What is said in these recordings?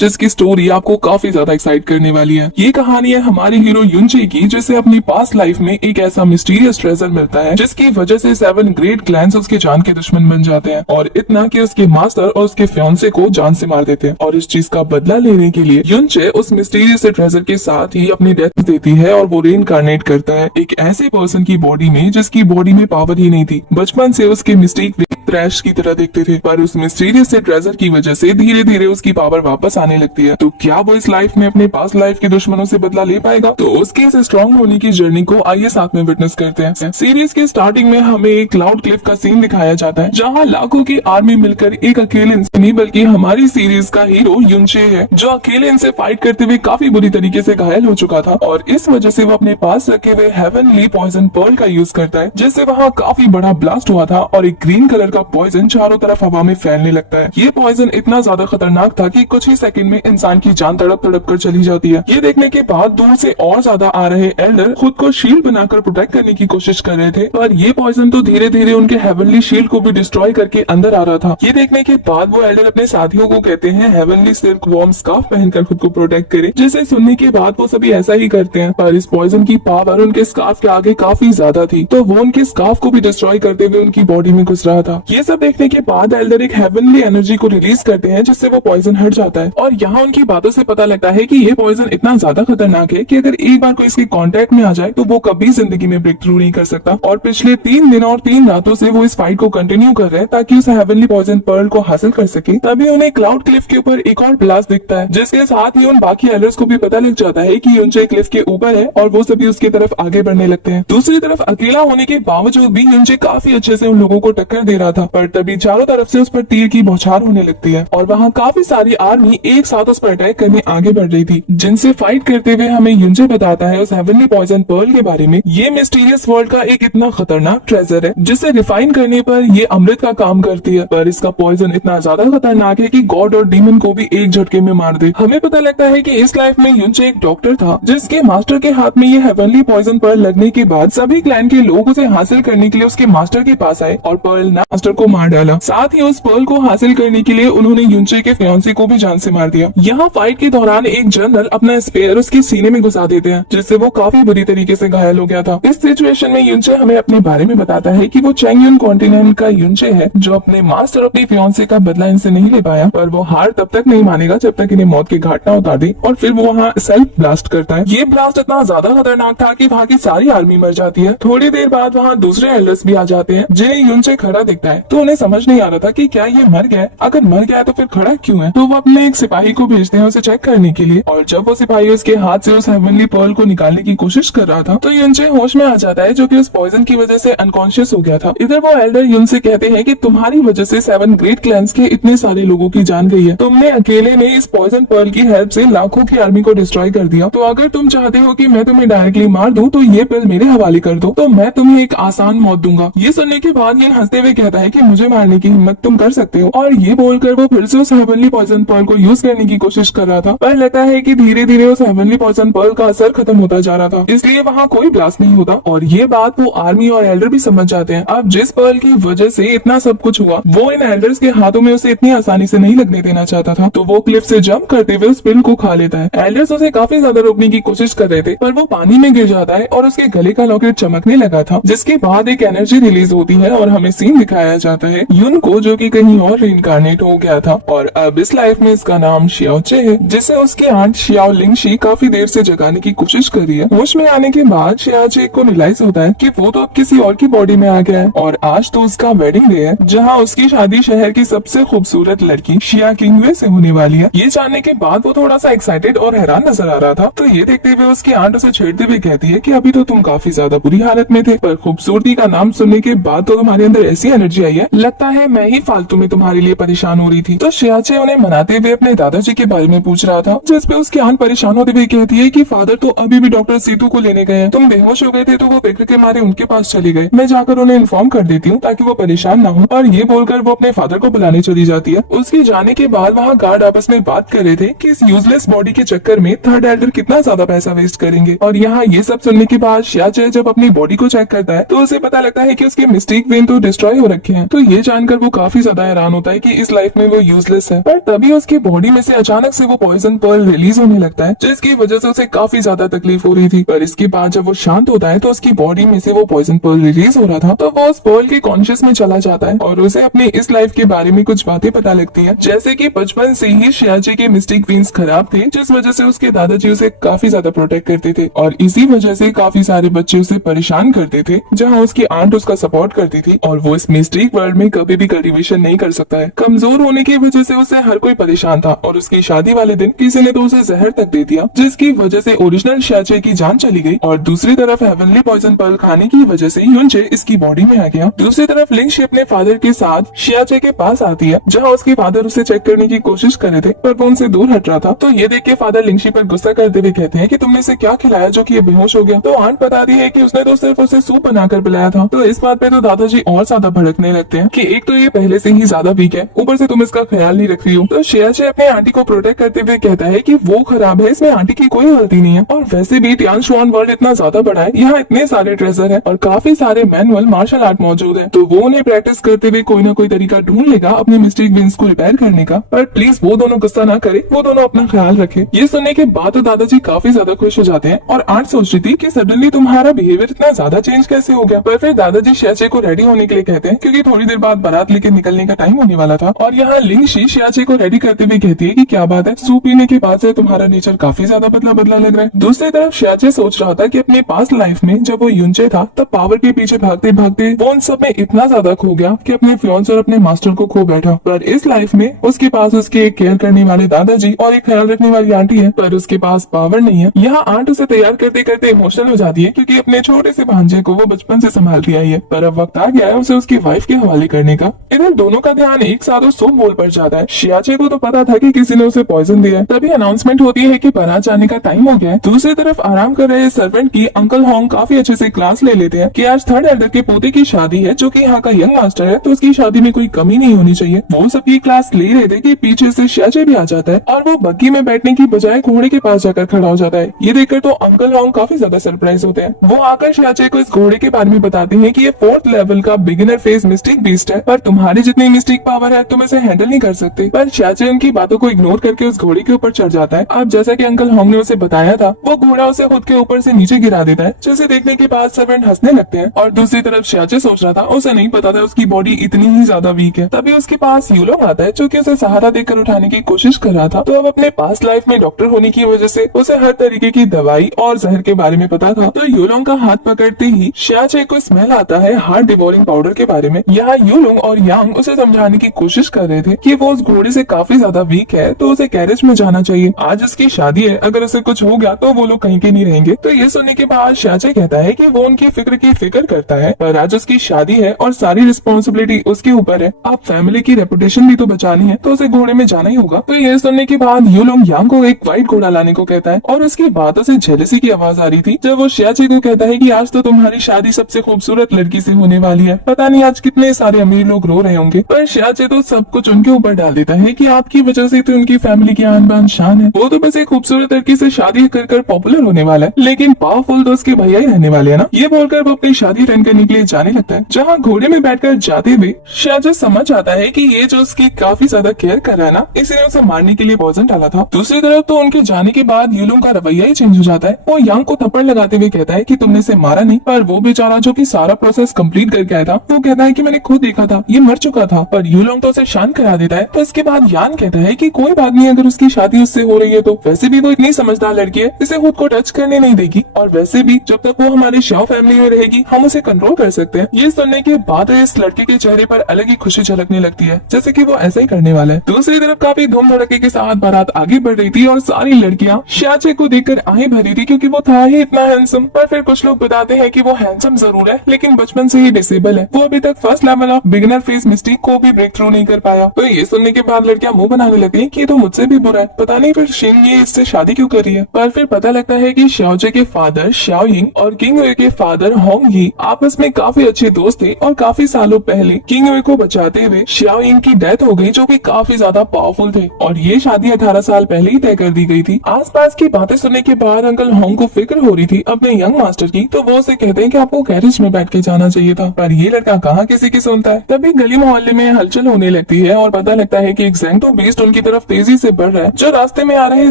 जिसकी स्टोरी आपको काफी ज्यादा एक्साइट करने वाली है। ये कहानी है हमारे हीरो युनचे की, जिसे अपनी पास्ट लाइफ में एक ऐसा मिस्टीरियस ट्रेजर मिलता है जिसकी वजह से 7 ग्रेट क्लैंस उसके जान के दुश्मन बन जाते हैं, और इतना कि उसके मास्टर और उसके फियांसे को जान से मार देते हैं। और इस चीज का बदला लेने के लिए युनचे उस मिस्टीरियस ट्रेजर के साथ ही अपनी डेथ देती है और वो रीइंकार्नेट करता है एक ऐसे पर्सन की बॉडी में जिसकी बॉडी में पावर ही नहीं थी। बचपन से उसके मिस्टेक ट्रैश की तरह दिखते थे, पर उस मिस्टीरियस से ट्रेजर की वजह से धीरे धीरे उसकी पावर वापस आने लगती है। तो क्या वो इस लाइफ में अपने पास्ट लाइफ के दुश्मनों से बदला ले पाएगा? तो उसके इस स्ट्रॉन्ग होने की जर्नी को आइए साथ में विटनेस करते हैं। सीरीज के स्टार्टिंग में हमें एक क्लाउड क्लिफ का सीन दिखाया जाता है, जहाँ लाखों की आर्मी मिलकर एक अकेले इंसान नहीं बल्कि हमारी सीरीज का हीरो युनचे है, जो अकेले इनसे फाइट करते हुए काफी बुरी तरीके से घायल हो चुका था, और इस वजह से वो अपने पास रखे हुए हेवनली पॉइजन पर्ल का यूज करता है, जिससे वहाँ काफी बड़ा ब्लास्ट हुआ था और एक ग्रीन कलर का पॉइजन चारों तरफ हवा में फैलने लगता है। ये पॉइजन इतना ज्यादा खतरनाक था कि कुछ ही सेकंड में इंसान की जान तड़प तड़प कर चली जाती है। ये देखने के बाद दूर से और ज्यादा आ रहे एल्डर खुद को शील्ड बनाकर प्रोटेक्ट करने की कोशिश कर रहे थे, पर ये पॉइजन तो धीरे धीरे उनके हेवनली शील्ड को भी डिस्ट्रॉय करके अंदर आ रहा था। ये देखने के बाद वो एल्डर अपने साथियों को कहते हैं हेवनली सिल्क वॉर्म स्कार्फ पहनकर खुद को प्रोटेक्ट करे, जिसे सुनने के बाद वो सभी ऐसा ही करते हैं। पर इस पॉइजन की पावर उनके स्कार्फ के आगे काफी ज्यादा थी, तो वो उनके स्कार्फ को भी डिस्ट्रॉय करते हुए उनकी बॉडी में घुस रहा था। ये सब देखने के बाद एल्डर एक हेवनली एनर्जी को रिलीज करते हैं, जिससे वो पॉइजन हट जाता है। और यहाँ उनकी बातों से पता लगता है कि ये पॉइजन इतना ज्यादा खतरनाक है कि अगर एक बार कोई इसके कांटेक्ट में आ जाए तो वो कभी जिंदगी में ब्रेक थ्रू नहीं कर सकता। और पिछले 3 दिन और 3 रातों से वो इस फाइट को कंटिन्यू कर रहे हैं ताकि उस हेवनली पॉइजन पर्ल को हासिल कर सके। तभी उन्हें क्लाउड क्लिफ के ऊपर एक और ब्लास्ट दिखता है, जिसके साथ ही उन बाकी एल्डर्स को भी पता लग जाता है कि युनचे क्लिफ के ऊपर है, और वो सभी उसकी तरफ आगे बढ़ने लगते हैं। दूसरी तरफ अकेला होने के बावजूद भी युनचे काफी अच्छे से उन लोगों को टक्कर दे रहा था, पर तभी चारों तरफ से उस पर तीर की बौछार होने लगती है, और वहाँ काफी सारी आर्मी एक साथ उस पर अटैक करने आगे बढ़ रही थी, जिनसे फाइट करते हुए हमें युनचे बताता है उस हेवनली पॉइजन पर्ल के बारे में। ये मिस्टीरियस वर्ल्ड का एक इतना खतरनाक ट्रेजर है जिसे रिफाइन करने पर ये अमृत का काम करती है, पर इसका पॉइजन इतना ज्यादा खतरनाक है कि गॉड और डीमन को भी एक झटके में मार दे। हमें पता लगता है कि इस लाइफ में युनचे एक डॉक्टर था, जिसके मास्टर के हाथ में ये हेवनली पॉइजन पर्ल लगने के बाद सभी क्लैन के लोग उसे हासिल करने के लिए उसके मास्टर के पास आए और पर्ल मास्टर को मार डाला। साथ ही उस पर्ल को हासिल करने के लिए उन्होंने युनचे के फियांसे को भी जान से मार दिया। यहाँ फाइट के दौरान एक जनरल अपना स्पेयर उसके सीने में घुसा देते हैं, जिससे वो काफी बुरी तरीके से घायल हो गया था। इस सिचुएशन में युनचे हमें अपने बारे में बताता है कि वो चैंगयुन कॉन्टिनेंट का युनचे है, जो अपने मास्टर अपनी फियांसे का बदला इनसे नहीं ले पाया, पर वो हार तब तक नहीं मानेगा जब तक इन्हें मौत के घाट न उतार दे, और फिर वो वहाँ सेल्फ ब्लास्ट करता है। ये ब्लास्ट इतना ज्यादा खतरनाक था कि वहाँ की सारी आर्मी मर जाती है। थोड़ी देर बाद वहाँ दूसरे एल्डर्स भी आ जाते हैं, जिन्हें युनचे खड़ा दिखता है, तो उन्हें समझ नहीं आ रहा था कि क्या ये मर गया है। अगर मर गया है तो फिर खड़ा क्यों है? तो वो अपने एक सिपाही को भेजते हैं उसे चेक करने के लिए, और जब वो सिपाही उसके हाथ से उस हेवनली पर्ल को निकालने की कोशिश कर रहा था तो युनचे होश में आ जाता है, जो कि उस पॉइजन की वजह से अनकॉन्शियस हो गया था। इधर वो एल्डर युन से कहते हैं कि तुम्हारी वजह से 7 ग्रेट क्लैंस के इतने सारे लोगों की जान गई है। तुमने अकेले ने इस पॉइजन पर्ल की हेल्प से लाखों की आर्मी को डिस्ट्रॉय कर दिया, तो अगर तुम चाहते हो कि मैं तुम्हें डायरेक्टली मार दूं तो ये पर्ल मेरे हवाले कर दो, तो मैं तुम्हें एक आसान मौत दूंगा। ये सुनने के बाद युन हंसते हुए कहता है कि मुझे मारने की हिम्मत तुम कर सकते हो, और ये बोलकर वो फिर से उस हेवनली पॉइजन पर्ल को यूज करने की कोशिश कर रहा था, पर लगता है कि धीरे धीरे उस हेवनली पॉइजन पर्ल का असर खत्म होता जा रहा था, इसलिए वहाँ कोई ब्लास्ट नहीं होता। और ये बात वो आर्मी और एल्डर भी समझ जाते हैं। अब जिस पर्ल की वजह से इतना सब कुछ हुआ, वो इन एल्डर्स के हाथों में उसे इतनी आसानी से नहीं लगने देना चाहता था, तो वो क्लिफ से जंप करते हुए उस पर्ल को खा लेता है। एल्डर्स उसे काफी ज्यादा रोकने की कोशिश कर रहे थे, पर वो पानी में गिर जाता है और उसके गले का लॉकेट चमकने लगा था, जिसके बाद एक एनर्जी रिलीज होती है और हमें सीन दिखाया जाता है युन को, जो कि कहीं और रीइंकार्नेट हो गया था, और अब इस लाइफ में इसका नाम शियाओचे है, जिसे उसके आंट शियाओ लिंगशी काफी देर से जगाने की कोशिश कर रही है। होश में आने के बाद शियाओचे को रियलाइज होता है कि वो तो अब किसी और की बॉडी में आ गया है, और आज तो उसका वेडिंग डे है, जहाँ उसकी शादी शहर की सबसे खूबसूरत लड़की शिया किंगवे से होने वाली है। ये जानने के बाद वो थोड़ा सा एक्साइटेड और हैरान नजर आ रहा था, तो ये देखते हुए उसकी आंट उसे छेड़ते हुए कहती है कि अभी तो तुम काफी ज्यादा बुरी हालत में थे, पर खूबसूरती का नाम सुनने के बाद तो तुम्हारे अंदर ऐसी एनर्जी आई है, लगता है मैं ही फालतू में तुम्हारे लिए परेशान हो रही थी। तो शियाचे उन्हें मनाते हुए अपने दादाजी के बारे में पूछ रहा था, जिसपे उसकी आंट परेशान होते हुए कहती है कि फादर तो अभी भी डॉक्टर सीतू को लेने गए हैं, तुम बेहोश हो गए थे तो वो फिक्र के मारे उनके पास चले गए, मैं जाकर उन्हें इन्फॉर्म कर देती हूँ ताकि वो परेशान ना हो। और ये बोलकर वो अपने फादर को बुलाने चली जाती है। उसके जाने के बाद वहाँ गार्ड आपस में बात कर रहे थे कि इस यूजलेस बॉडी के चक्कर में थर्ड एल्डर कितना ज्यादा पैसा वेस्ट करेंगे। और यहाँ ये सब सुनने के बाद शियाचे जब अपनी बॉडी को चेक करता है तो उसे पता लगता है कि उसकी मिस्टेक वेन तो डिस्ट्रॉय हो रखी रखे हैं। तो ये जानकर वो काफी ज्यादा हैरान होता है कि इस लाइफ में वो यूजलेस है। पर तभी उसकी बॉडी में से अचानक से वो पॉइजन पर्ल रिलीज होने लगता है, जिसकी वजह से उसे काफी ज्यादा तकलीफ हो रही थी। पर इसके बाद जब वो शांत होता है तो उसकी बॉडी में से वो पॉइजन पर्ल रिलीज हो रहा था, तो वो उस पर्ल के कॉन्शियस में चला जाता है और उसे अपनी इस लाइफ के बारे में कुछ बातें पता लगती है, जैसे कि बचपन से ही शियाचे के मिस्टिक विंग्स खराब थे, जिस वजह से उसके दादाजी उसे काफी ज्यादा प्रोटेक्ट करते थे और इसी वजह से काफी सारे बच्चे उसे परेशान करते थे, जहाँ उसकी आंट उसका सपोर्ट करती थी और वो इस मिस्टिक वर्ल्ड में कभी भी कल्टीवेशन नहीं कर सकता है। कमजोर होने की वजह से उसे हर कोई परेशान था और उसकी शादी वाले दिन किसी ने तो उसे जहर तक दे दिया, जिसकी वजह से ओरिजिनल शियाचे की जान चली गई। और दूसरी तरफ हेवनली पॉइजन पर्ल खाने की वजह से युनचे इसकी बॉडी में आ गया। दूसरी तरफ लिंगशी अपने फादर के साथ शियाचे के पास आती है, जहाँ उसके फादर उसे चेक करने की कोशिश कर रहे थे, पर वो उनसे दूर हट रहा था। तो ये देख के फादर लिंगशी पर गुस्सा करते हुए कहते हैं कि तुमने इसे क्या खिलाया जो कि ये बेहोश हो गया। तो आंट बताती है कि उसने तो सिर्फ उसे सूप बनाकर पिलाया था। तो इस बात पे तो दादाजी और ज्यादा भड़कने लगते हैं कि एक तो ये पहले से ही ज्यादा वीक है, ऊपर से तुम इसका ख्याल नहीं रख रही हो। तो शियाचे अपने आंटी को प्रोटेक्ट करते हुए कहता है कि वो खराब है, इसमें आंटी की कोई गलती नहीं है। और वैसे भी तियानशुआन वर्ल्ड इतना ज्यादा बड़ा है, यहाँ इतने सारे ट्रेजर है और काफी सारे मैनुअल मार्शल आर्ट मौजूद है, तो वो उन्हें प्रैक्टिस करते हुए कोई ना कोई तरीका ढूंढ लेगा अपने मिस्टिक विंग्स को रिपेयर करने का। पर प्लीज वो दोनों गुस्सा ना करे, वो दोनों अपना ख्याल रखे। ये सुनने के बाद तो दादाजी काफी ज्यादा खुश हो जाते हैं और आंट सोच रही थी कि सडनली तुम्हारा बिहेवियर इतना ज्यादा चेंज कैसे हो गया। पर फिर दादाजी शियाचे को रेडी होने के लिए कहते हैं, क्योंकि थोड़ी देर बाद बारात लेके निकलने का टाइम होने वाला था। और यहाँ लिंगशी शियाचे को रेडी करते हुए कहती है कि क्या बात है, सूप पीने के बाद से तुम्हारा नेचर काफी ज्यादा बदला बदला लग रहा है। दूसरी तरफ शियाचे सोच रहा था कि अपने पास्ट लाइफ में जब वो युनचे था तब पावर के पीछे भागते भागते वो उन सब में इतना ज्यादा खो गया कि अपने फियांसे और अपने मास्टर को खो बैठा। पर इस लाइफ में उसके पास उसके एक केयर करने वाले दादाजी और एक ख्याल रखने वाली आंटी है, पर उसके पास पावर नहीं है। यहाँ आंट उसे तैयार करते करते इमोशनल हो जाती है, क्योंकि अपने छोटे से भांजे को वो बचपन से संभालती आई है। पर अब वक्त आ गया है उसे उसकी वाइफ के हवाले करने का। इधर दोनों का ध्यान एक साथ उस सूप बोल पर जाता है। शियाचे को तो पता था कि किसी ने उसे पॉइजन दिया है। तभी अनाउंसमेंट होती है कि बारात जाने का टाइम हो गया है। दूसरी तरफ आराम कर रहे सर्वेंट की अंकल होंग काफी अच्छे से क्लास ले लेते हैं कि आज थर्ड एल्डर के पोते की शादी है, जो कि यहाँ का यंग मास्टर है, तो उसकी शादी में कोई कमी नहीं होनी चाहिए। वो सबकी क्लास ले रहे थे कि पीछे से शियाचे भी आ जाता है और वो बग्गी में बैठने की बजाय घोड़े के पास जाकर खड़ा हो जाता है। ये देखकर तो अंकल होंग काफी ज्यादा सरप्राइज होते हैं। वो आकर शियाचे को इस घोड़े के बारे में बताते हैं कि ये 4th लेवल का बिगिनर फेज मिस्टिक बीस्ट है, पर तुम्हारी जितनी मिस्टिक पावर है तुम इसे हैंडल नहीं कर सकते। पर शियाचे उनकी बातों को इग्नोर करके उस घोड़े के ऊपर चढ़ जाता है। अब जैसा कि अंकल होंग ने उसे बताया था, वो घोड़ा उसे खुद के ऊपर से नीचे गिरा देता है, जिसे देखने के बाद सर्वेंट हंसने लगते हैं। और दूसरी तरफ शियाचे सोच रहा था, उसे नहीं पता था उसकी बॉडी इतनी ही ज्यादा वीक है। तभी उसके पास यूलोंग आता है, जो कि उसे सहारा देकर उठाने की कोशिश कर रहा था। तो अब अपने पास्ट लाइफ में डॉक्टर होने की वजह से उसे हर तरीके की दवाई और जहर के बारे में पता था। तो यूलोंग का हाथ पकड़ते ही शियाचे को स्मेल आता है हार्ट डिवोलिंग पाउडर के बारे में। यहाँ यूलोंग और यांग उसे समझाने की कोशिश कर रहे थे कि वो उस घोड़े से काफी ज्यादा वीक है, तो उसे गैरेज में जाना चाहिए। आज उसकी शादी है, अगर उसे कुछ हो गया तो वो लोग कहीं के नहीं रहेंगे। तो ये सुनने के बाद शियाचे कहता है कि वो उनकी फिक्र करता है, पर आज उसकी शादी है और सारी रिस्पॉन्सिबिलिटी उसके ऊपर है। अब फैमिली की रेपुटेशन भी तो बचानी है, तो उसे घोड़े में जाना ही होगा। तो ये सुनने के बाद यूलोंग यांग को एक व्हाइट घोड़ा लाने को कहता है और उसकी बातों से जेलसी की आवाज आ रही थी, जब वो शियाचे को कहता है कि आज तो तुम्हारी शादी सबसे खूबसूरत लड़की से होने वाली है, पता नहीं आज कितने सारे अमीर लोग रो रहे होंगे। पर शियाचे तो सब कुछ उनके ऊपर डाल देता है कि आपकी वजह से तो उनकी फैमिली की आन बान शान है, वो तो बस एक खूबसूरत लड़की से शादी कर पॉपुलर होने वाला है, लेकिन पावरफुल तो उसके भैया ही रहने वाले है ना। ये बोलकर वो अपनी शादी अटेंड करने के लिए जाने लगता है, जहाँ घोड़े में बैठकर जाते हुए शियाचे समझ आता है कि ये जो उसकी काफी ज्यादा केयर कर रहा है ना, इसीने उसे मारने के लिए पॉइजन डाला था। दूसरी तरफ तो उनके जाने के बाद यूलोंग का रवैया ही चेंज हो जाता है। वो यांग को थप्पड़ लगाते हुए कहता है कि तुमने इसे मारा नहीं, पर वो बेचारा जो कि सारा प्रोसेस कंप्लीट करके आया था, वो कहता है कि मैंने खुद देखा था, ये मर चुका था। पर यूलोंग तो उसे शांत करा देता है। तो इसके बाद यान कहता है कि कोई बात नहीं, अगर उसकी शादी उससे हो रही है तो वैसे भी वो इतनी समझदार लड़की है, इसे खुद को टच करने नहीं देगी, और वैसे भी जब तक वो हमारी शाओ फैमिली में रहेगी हम उसे कंट्रोल कर सकते हैं। ये सुनने के बाद इस लड़के के चेहरे पर अलग ही खुशी झलकने लगती है, जैसे कि वो ऐसा ही करने वाला है। दूसरी तरफ काफी धूम धड़के के साथ बारात आगे बढ़ रही थी और सारी लड़कियां शियाचे को देखकर आहें भरी थी, क्योंकि वो था ही इतना हैंडसम। पर फिर कुछ लोग बताते हैं कि वो हैंडसम जरूर है, लेकिन बचपन से ही डिसेबल है, वो अभी तक first level of beginner face mistake को भी ब्रेक थ्रू नहीं कर पाया। तो ये सुनने के बाद लड़कियां मुंह बनाने लगी कि ये तो मुझसे भी बुरा है, पता नहीं फिर शिंग ये इससे शादी क्यों कर रही है। पर फिर पता लगता है कि शियाओजे के फादर शाओयिंग और किंग वे के फादर होंग ही आपस में काफी अच्छे दोस्त थे, और काफी सालों पहले किंग वे को बचाते हुए शियाओयिंग की डेथ हो गई, जो कि काफी ज्यादा पावरफुल थे, और ये शादी 18 साल पहले ही तय कर दी गई थी। आसपास की बातें सुनने के बाद अंकल होंग को फिक्र हो रही थी अपने यंग मास्टर की, तो वो उसे कहते हैं कि आपको गैरेज में बैठ के जाना चाहिए था। पर ये लड़का कहाँ किसी की सुनता है। तभी गली मोहल्ले में हलचल होने लगती है और पता लगता है कि एक ज़ेंटो बीस्ट उनकी तरफ तेजी से बढ़ रहा है, जो रास्ते में आ रहे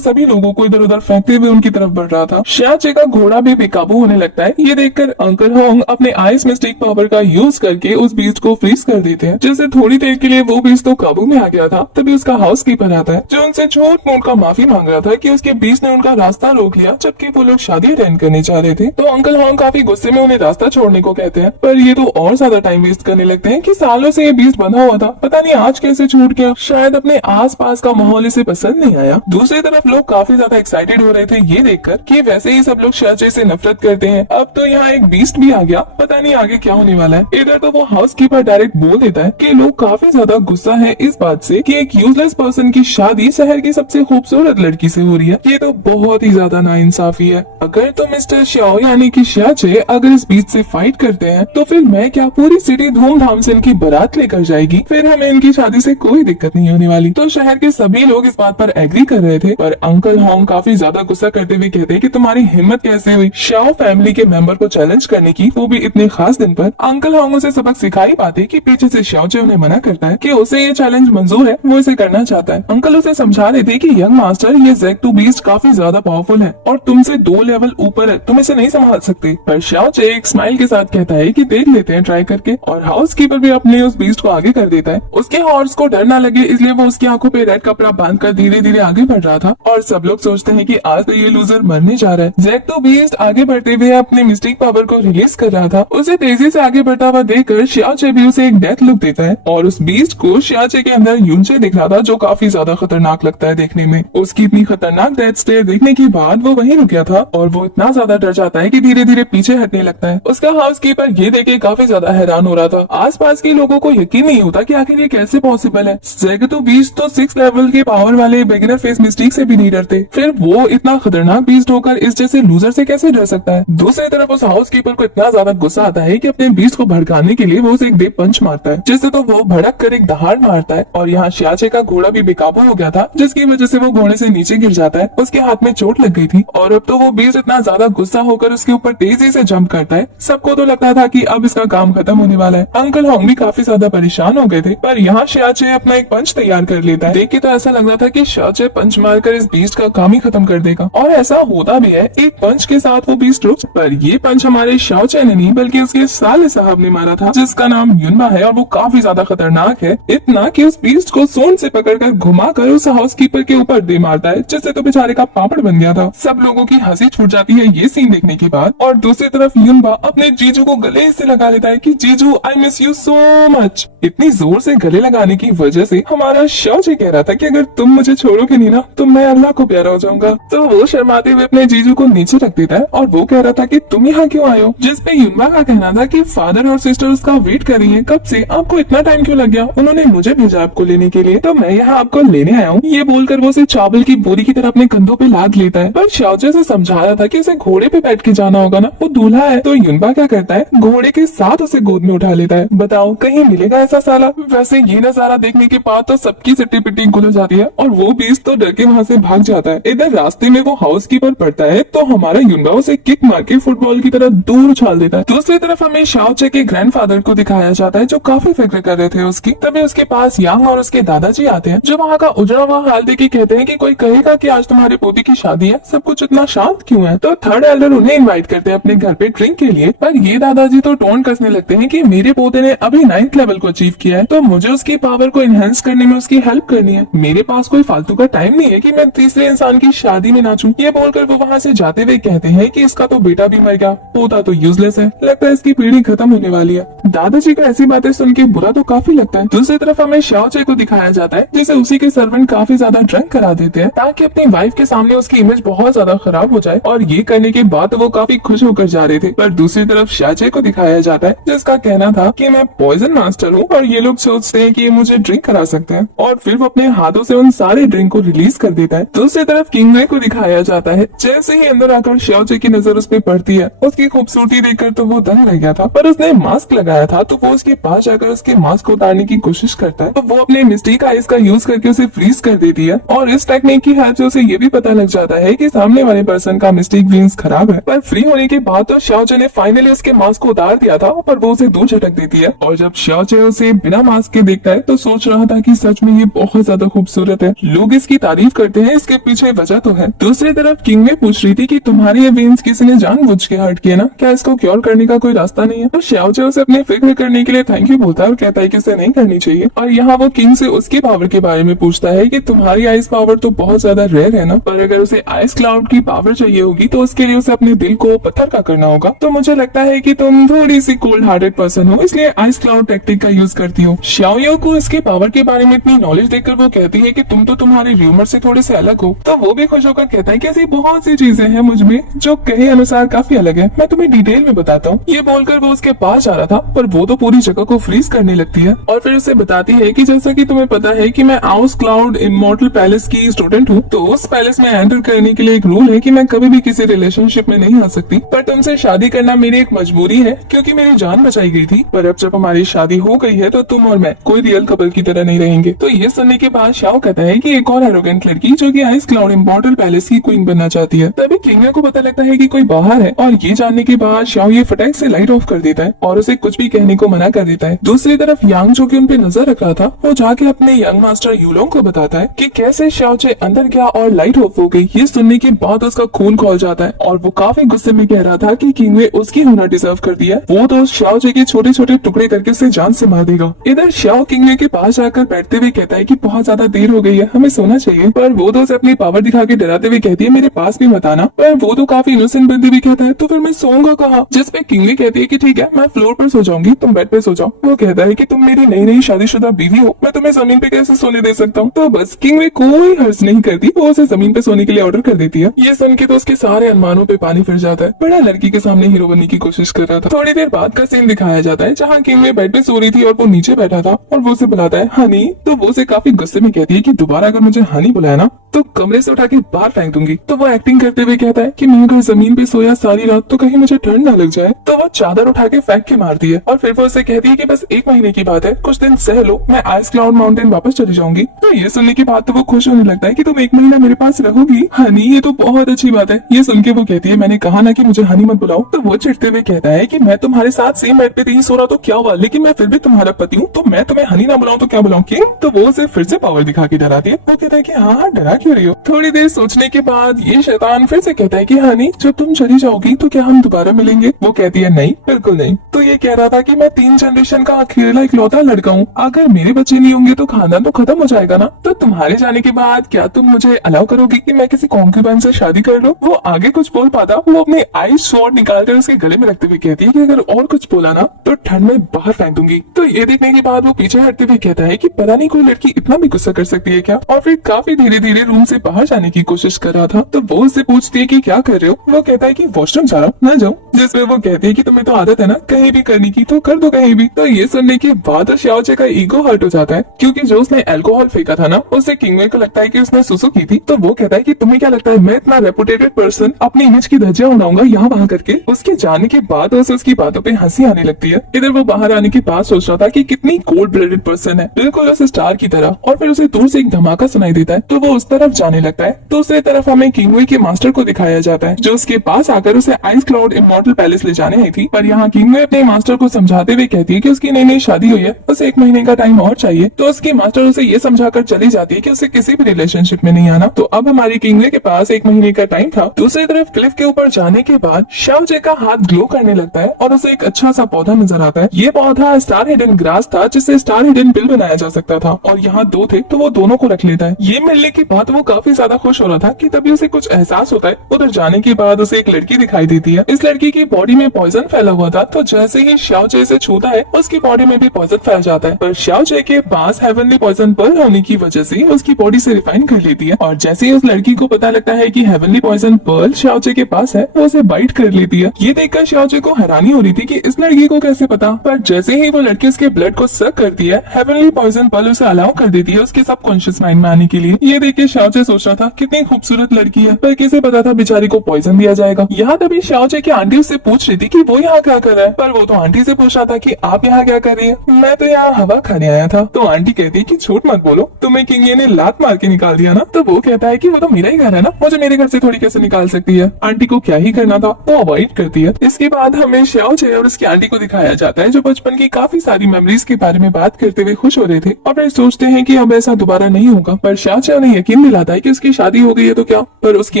सभी लोगों को इधर उधर फेंकते हुए उनकी तरफ बढ़ रहा था। शियाचे का घोड़ा भी बेकाबू होने लगता है। ये देखकर अंकल होंग अपने आइस मिस्टिक पावर का यूज करके उस बीस्ट को फ्रीज कर देते हैं, जिससे थोड़ी देर के लिए वो बीस्ट तो काबू में आ गया था। तभी उसका हाउस कीपर आता है, जो उनसे छोट मोट का माफी मांग रहा था कि उसके बीस्ट ने उनका रास्ता रोक लिया जबकि वो लोग शादी अटेंड करने चाह रहे थे। तो अंकल होंग काफी गुस्से में उन्हें रास्ता छोड़ने को कहते हैं, पर ये तो और ज्यादा टाइम वेस्ट करने लगते हैं कि सालों से ये बीस्ट बंधा हुआ था, पता नहीं आज कैसे छूट गया। शायद अपने आस पास का माहौल इसे पसंद नहीं आया। दूसरी तरफ लोग काफी ज्यादा एक्साइटेड हो रहे थे ये देखकर कि वैसे ही सब लोग शियाचे से नफरत करते हैं, अब तो यहाँ एक बीस्ट भी आ गया, पता नहीं आगे क्या होने वाला है। इधर तो वो हाउस कीपर डायरेक्ट बोल देता है कि लोग काफी ज्यादा गुस्सा है इस बात से कि एक यूजलेस पर्सन की शादी शहर की सबसे खूबसूरत लड़की से हो रही है। ये तो बहुत ही ज्यादा नाइंसाफी है। अगर तो मिस्टर श्याओ यानी कि शियाचे अगर इस बीस्ट से फाइट करते हैं तो फिर मैं क्या, पूरी सिटी धूमधाम से इनकी बारात लेकर जाएगी, फिर हमें इनकी शादी से कोई दिक्कत नहीं होने वाली। तो शहर के सभी लोग इस बात पर एग्री कर रहे थे, पर अंकल होंग काफी ज्यादा गुस्सा करते हुए कहते हैं कि तुम्हारी हिम्मत कैसे हुई श्याओ फैमिली के मेंबर को चैलेंज करने की, वो भी इतने खास दिन पर। अंकल होंग उसे सबक सिखा ही पाते कि पीछे से शियाचे उन्हें मना करता है कि उसे ये चैलेंज मंजूर है, वो इसे करना चाहता है। अंकल उसे समझा रहे थे कि यंग मास्टर ये ज़ेक्टो बीस्ट काफी ज्यादा पावरफुल है और तुमसे 2 लेवल ऊपर है, तुम इसे नहीं संभाल सकते। पर शियाचे एक स्माइल के साथ कहता है कि देख लेते हैं ट्राई करके, और हाउस कीपर भी अपने उस बीस्ट को आगे कर देता है। उसके हॉर्स को डर ना लगे इसलिए वो उसकी आंखों पे रेड कपड़ा बांधकर धीरे धीरे आगे बढ़ रहा था, और सब लोग सोचते हैं कि आज तो ये लूजर मरने जा रहा है। ज़ेक्टो बीस्ट आगे बढ़ते हुए अपने मिस्टिक पावर को रिलीज कर रहा था। उसे तेजी से आगे बढ़ता हुआ देखकर शियाचे भी उसे एक डेथ लुक देता है, और उस बीस्ट को शियाचे के अंदर यूनचे दिख रहा था, जो काफी ज्यादा खतरनाक लगता है देखने में। उसकी इतनी खतरनाक डेथ स्टेयर देखने के बाद वो वहीं रुक गया था, और वो इतना ज्यादा डर जाता है कि धीरे धीरे पीछे हटने लगता है। उसका हाउस कीपर ये देखे काफी ज्यादा हैरान हो रहा था। आसपास के लोगों को यकीन नहीं होता कि आखिर ये कैसे पॉसिबल है। ज़ेक्टो बीस्ट तो 6 लेवल के पावर वाले बिगिनर फेस मिस्टिक से भी नहीं डरते, फिर वो इतना खतरनाक बीस्ट होकर इस जैसे लूजर से कैसे डर सकता है। दूसरी तरफ उस हाउस कीपर को इतना ज्यादा गुस्सा आता है कि अपने बीस्ट को भड़काने के लिए वो उसे एक डे पंच मारता है, जिससे तो वो भड़क कर एक दहाड़ मारता है, और यहाँ शियाचे का घोड़ा भी बेकाबू हो गया था, जिसकी वजह से वो घोड़े से नीचे गिर जाता है। उसके हाथ में चोट लग गई थी, और अब तो वो बीस्ट इतना ज्यादा गुस्सा होकर उसके ऊपर तेजी से जंप करता है। सबको तो लगता था कि अब इसका काम खत्म होने वाला है। अंकल होंग भी काफी ज्यादा परेशान हो गए थे, पर यहाँ शियाचे अपना एक पंच तैयार कर लेता है। देख के तो ऐसा लग रहा था कि शियाचे पंच मारकर इस बीस्ट का काम ही खत्म कर देगा, और ऐसा होता भी है। एक पंच के साथ वो बीस्ट रुक, पर ये पंच हमारे शियाचे ने नहीं बल्कि उसके साले साहब ने मारा था, जिसका नाम युनबा है, और वो काफी ज्यादा खतरनाक है, इतना कि उस बीस्ट को सूंड से पकड़कर घुमाकर उस हाउस कीपर के ऊपर दे मारता है, जिससे तो बेचारे का पापड़ बन गया था। सब लोगों की हंसी छूट जाती है ये सीन देखने के बाद, और दूसरी तरफ युनबा अपने जीजू को गले से लगा लेता है कि जीजू I miss you so much. इतनी जोर से गले लगाने की वजह से हमारा शियाचे कह रहा था कि अगर तुम मुझे छोड़ोगे नहीं ना तो मैं अल्लाह को प्यारा हो जाऊंगा। तो वो शर्माते हुए अपने जीजू को नीचे रख देता है, और वो कह रहा था कि तुम यहाँ क्यों आए हो, जिसपे युनबा का कहना था कि फादर और सिस्टर उसका वेट कर रही है, कब से, आपको इतना टाइम क्यों लग गया, उन्होंने मुझे भेजा आपको लेने के लिए, तो मैं यहाँ आपको लेने आया हूँ। ये बोलकर वो उसे चावल की बोरी की तरह अपने कंधों पे लाद लेता है, पर शियाचे से समझा रहा था कि उसे घोड़े पे बैठ के जाना होगा ना, वो दूल्हा है। तो युनबा क्या करता है, घोड़े के साथ उसे गोद में उठा लेता है। बताओ कहीं मिलेगा ऐसा साला। वैसे ये नजारा देखने के बाद तो सबकी सिट्टी पिट्टी गुल हो जाती है, और वो बीस्ट तो डर के वहाँ से भाग जाता है। इधर रास्ते में वो हाउस कीपर पड़ता है, तो हमारा युनबा उसे किक मार के फुटबॉल की तरह दूर उछाल देता है। दूसरी तरफ हमें शियाचे के ग्रैंडफादर को दिखाया जाता है, जो काफी फिक्र कर रहे थे उसकी। तभी उसके पास यांग और उसके दादाजी आते हैं, जो वहाँ का उजड़ा हुआ हाल देख के कहते हैं कि कोई कहेगा कि आज तुम्हारे पोती की शादी है, सब कुछ इतना शांत क्यों है। तो थर्ड एल्डर उन्हें इनवाइट करते हैं अपने घर पे ड्रिंक के लिए, पर ये दादाजी तो टोन कसने लगते हैं कि मेरे पोते ने अभी 9th लेवल को अचीव किया है, तो मुझे उसकी पावर को एनहेंस करने में उसकी हेल्प करनी है। मेरे पास कोई फालतू का टाइम नहीं है कि मैं तीसरे इंसान की शादी में नाचूं। ये बोलकर वो वहाँ से जाते हुए कहते हैं कि इसका तो बेटा भी मर गया, पोता तो यूजलेस है, लगता है इसकी पीढ़ी खत्म होने वाली है। दादाजी को ऐसी बातें सुन के बुरा तो काफी लगता है। दूसरी तरफ हमें शियाचे को दिखाया जाता है, जिसे उसी के सर्वेंट काफी ज्यादा ड्रंक करा देते हैं, ताकि अपनी वाइफ के सामने उसकी इमेज बहुत ज्यादा खराब हो जाए, और ये करने के बाद वो काफी खुश होकर जा रहे थे। पर दूसरी तरफ शियाचे को दिखाया जाता है, जिसका कहना था कि मैं पॉइजन मास्टर हूँ, और ये लोग सोचते हैं कि ये मुझे ड्रिंक करा सकते हैं, और फिर वो अपने हाथों से उन सारे ड्रिंक को रिलीज कर देता है। दूसरी तरफ किंगवे को दिखाया जाता है, जैसे ही अंदर आकर शियाचे की नजर उस पर पड़ती है, उसकी खूबसूरती देखकर तो वो दंग रह गया था, पर उसने मास्क लगाया था, तो वो उसके पास जाकर उसके मास्क को उतारने की कोशिश करता है, तो वो अपने मिस्टिक आइस का यूज करके उसे फ्रीज कर देती है, और इस टेक्निक की हेल्प से उसे ये भी पता लग जाता है कि सामने वाले पर्सन का मिस्टिक वीन्स खराब है। पर फ्री होने के बाद तो शियाचे ने फाइनली उसके मास्क को उतार दिया था, पर वो उसे दूर झटक रख देती है। और जब शाओचे उसे बिना मास्क के देखता है तो सोच रहा था कि सच में ये बहुत ज्यादा खूबसूरत है। लोग इसकी तारीफ करते हैं, इसके पीछे वजह तो है। दूसरी तरफ किंग में पूछ रही थी कि तुम्हारे ये वेन्स किसी ने जानबूझ के हर्ट किए ना, क्या इसको क्योर करने का कोई रास्ता नहीं है? तो शाओचे उसे अपनी फिक्र करने के लिए थैंक यू बोलता है और कहता है कि उसे नहीं करनी चाहिए। और यहाँ वो किंग से उसकी पावर के बारे में पूछता है कि तुम्हारी आइस पावर तो बहुत ज्यादा रेयर है ना, पर अगर उसे आइस क्लाउड की पावर चाहिए होगी तो उसके लिए उसे अपने दिल को पत्थर का करना होगा। तो मुझे लगता है कि तुम थोड़ी सी कोल्ड हार्टेड पर्सन हो, इसलिए आइस क्लाउड टेक्निक का यूज करती हो। शाओयो को इसके पावर के बारे में इतनी नॉलेज देखकर वो कहती है कि तुम तो तुम्हारे र्यूमर से थोड़े से अलग हो। तो वो भी खुश होकर कहता है कि ऐसी बहुत सी चीजें हैं मुझ में जो कहे अनुसार काफी अलग है, मैं तुम्हें डिटेल में बताता हूँ। ये बोलकर वो उसके पास जा रहा था, पर वो तो पूरी जगह को फ्रीज करने लगती है और फिर उसे बताती है कि जैसा कि तुम्हें पता है कि मैं आउस क्लाउड इमॉर्टल पैलेस की स्टूडेंट हूँ, तो उस पैलेस में एंटर करने के लिए एक रूल है कि मैं कभी भी किसी रिलेशनशिप में नहीं आ सकती, पर तुमसे शादी करना मेरी एक मजबूरी है क्योंकि मेरी जान बचाई गई थी। पर अब जब हमारी शादी हो गई है तो तुम और मैं कोई रियल कपल की तरह नहीं रहेंगे। तो ये सुनने के बाद शाओ कहता है कि एक और एरोगेंट लड़की जो कि आइस क्लाउड इमॉर्टल पैलेस की क्वीन बनना चाहती है। तभी किंग को पता लगता है कि कोई बाहर है और ये जानने के बाद शाओ ये फटाक से लाइट ऑफ कर देता है और उसे कुछ भी कहने को मना कर देता है। दूसरी तरफ यांग जो कि उन पे नजर रख रहा था, वो जाके अपने यंग मास्टर यूलोंग को बताता है कि कैसे शाओचे अंदर गया और लाइट ऑफ हो गई। ये सुनने के बाद उसका खून खौल जाता है और वो काफी गुस्से में कह रहा था कि किंगवे उसकी होना डिजर्व करती है, वो तो शाओचे के छोटे छोटे टुकड़े करके उसे जान से मार देगा। इधर शाओ किंगवे के पास जाकर बैठते हुए कहता है कि बहुत ज्यादा देर हो गई है, हमें सोना चाहिए। पर वो तो उसे अपनी पावर दिखा के डराते हुए कहती है मेरे पास भी मत आना। पर वो तो काफी इनोसेंट बनते हुए कहता है तो फिर मैं सोऊंगा कहाँ? जिसपे किंगवे कहती है कि ठीक है मैं फ्लोर पर सो जाऊंगी, तुम बेड पे सो जाओ। वो कहता है कि तुम मेरी नई नई शादीशुदा बीवी हो, मैं तुम्हें जमीन पे कैसे सोने दे सकता हूँ? तो बस किंगवे कोई हर्ज नहीं करती, वो उसे जमीन पे सोने के लिए ऑर्डर कर देती है। ये सुन के तो उसके सारे अनुमानों पे पानी फिर जाता है। बड़ा लड़की के सामने हीरो बनने की कोशिश कर रहा था। थोड़ी देर बाद का सीन दिखाया जाता है जहाँ किंगवे बेड पे सो रही थी और वो नीचे बैठा था और वो उसे बुलाता है हनी। तो वो उसे काफी गुस्से में कहती है कि दोबारा अगर मुझे हनी बुलाया ना तो कमरे से उठा के बाहर फेंक दूंगी। तो वो एक्टिंग करते हुए कहता है कि मैं अगर जमीन पे सोया सारी रात तो कहीं मुझे ठंड ना लग जाए। तो वो चादर उठा के फेंक के मारती है और फिर वो उसे कहती है कि बस 1 महीने की बात है, कुछ दिन सह लो, मैं आइस क्लाउड माउंटेन वापस चली जाऊंगी। तो ये सुनने के बाद तो वो खुश होने लगता है कि तुम 1 महीना मेरे पास रहोगी हनी, ये तो बहुत अच्छी बात है। ये सुन के वो कहती है मैंने कहा ना कि मुझे हनी मत बुलाओ। तो वो चिढ़ते हुए कहता है कि मैं तुम्हारे साथ सेम बेड पे नहीं सो रहा तो क्या हुआ, लेकिन मैं फिर भी तुम्हारा पति हूँ, तो मैं तुम्हें हनी ना बुलाऊं तो क्या बुलाऊं किंग? तो वो उसे फिर से पावर दिखा के डराती है। वो कहता है कि हाँ डरा क्यों रही हो? थोड़ी देर सोचने के बाद ये शैतान फिर से कहता है कि हनी जब तुम चली जाओगी तो क्या हम दोबारा मिलेंगे? वो कहती है नहीं, बिल्कुल नहीं। तो ये कह रहा था कि मैं 3 जनरेशन का अकेला इकलौता लड़का हूँ, अगर मेरे बच्चे नहीं होंगे तो खानदान तो खत्म हो जाएगा ना। तो तुम्हारे जाने के बाद क्या तुम मुझे अलाउ करोगी कि मैं किसी कॉन्क्यूबाइन से शादी कर लूं? वो आगे कुछ बोल पाता, वो अपने आइस स्वॉर्ड निकालकर उसके गले में रखते हुए कहती है कि अगर और कुछ बोला ना तो ठंड में बाहर फेंक दूंगी। तो ये देखने के बाद वो पीछे हटते हुए कहता है कि पता नहीं कोई लड़की इतना भी गुस्सा कर सकती है क्या? और फिर काफी धीरे धीरे रूम से बाहर जाने की कोशिश कर रहा था। तो वो उससे पूछती है कि क्या कर रहे हो? वो कहता है कि वॉशरूम जा रहा हूँ, ना जाऊँ। जिसमें वो कहती है कि तुम्हें तो आदत है ना कहीं भी करने की, तो कर दो कहीं भी। तो ये सुनने के बाद शाओचे का ईगो हर्ट हो जाता है क्योंकि जो उसने अल्कोहल फेंका था ना उससे किंगवे को लगता है कि उसने सुसु की थी। तो वो कहता है कि तुम्हें क्या लगता है मैं इतना रेपुटेटेड पर्सन अपनी इमेज की धज्जियां उड़ाऊंगा यहाँ वहाँ करके? उसके जाने के बाद उसे उसकी बातों पे हंसी आने लगती है। इधर वो बाहर आने के बाद सोच रहा था कि कितनी कोल्ड ब्लडेड पर्सन है, बिल्कुल उस स्टार की तरह। और फिर उसे दूर से एक धमाका सुनाई देता है तो वो उस तरफ जाने लगता है। दूसरी तरफ हमें किंगवे के मास्टर को दिखाया जाता है जो उसके पास आकर उसे आइस क्लाउड इमॉर्टल पैलेस ले जाने आई थी। पर यहाँ किंगवे अपने मास्टर को समझाते हुए कहती है कि उसकी नई नई शादी हुई है, उसे 1 महीने का टाइम और चाहिए। तो उसके मास्टर उसे ये समझाकर चली जाती है कि उसे किसी भी रिलेशनशिप में नहीं आना। तो अब हमारी किंगवे के पास 1 महीने का टाइम था। दूसरी तरफ क्लिफ के ऊपर जाने के बाद शाओचे का हाथ ग्लो करने लगता है और उसे एक अच्छा सा पौधा नजर आता है। ये पौधा स्टार हिडन ग्रास था जिससे स्टार हिडन बिल बनाया जा सकता था और यहाँ 2 थे तो वो दोनों को रख लेता है। ये मिलने के बाद वो काफी ज्यादा खुश हो रहा था कि तभी उसे कुछ एहसास होता है। उधर जाने के बाद उसे एक लड़की दिखाई देती है। इस लड़की की बॉडी में पॉइजन फैला हुआ था, तो जैसे ही शाओचे इसे छूता है उसकी बॉडी में भी पॉइजन फैल जाता है। पर शाओचे के पास हेवनली पॉइजन पर्ल होने की वजह से उसकी बॉडी से रिफाइन कर लेती है और जैसे ही उस लड़की को पता लगता है कि हेवनली पॉइजन पर्ल शाओचे के पास है वो उसे बाइट कर लेती है। ये देखकर शाओचे को हैरानी हो रही थी कि इस लड़की को कैसे पता, पर जैसे ही वो लड़की उसके ब्लड को सक करती है हेवनली पॉइजन पर्ल उसे अलाउ कर देती है उसके सबकॉन्शियस माइंड में आने के लिए। ये देख के शाओचे सोच रहा था कितनी खूबसूरत लड़की है, पर किसे पता था बेचारी को पॉइजन दिया जाएगा। यहाँ तभी शाओचे की आंटी उससे पूछ रही थी कि वो यहाँ क्या कर रहा है, पर वो तो आंटी से पूछ रहा था कि आप यहाँ क्या कर रही है। मैं तो यहाँ हवा खाने आया था। तो आंटी कहती है कि झूठ मत बोलो, तुम्हें किंग ने लात मार के निकाल दिया ना। तो वो कहता है कि वो तो मेरा ही घर है ना, मुझे मेरे घर से थोड़ी कैसे निकाल सकती है। आंटी को क्या ही करना था, वो अवॉइड करती है। इसके बाद हमें शाओचे और उसकी आंटी को दिखाया जाता है जो बचपन की काफी सारी मेमोरीज के बारे में बात करते हुए खुश हो रहे थे और फिर सोचते हैं कि अब ऐसा दोबारा नहीं होगा। पर शाओचे उन्हें यकीन दिलाता है कि उसकी शादी हो गई है तो क्या, पर उसकी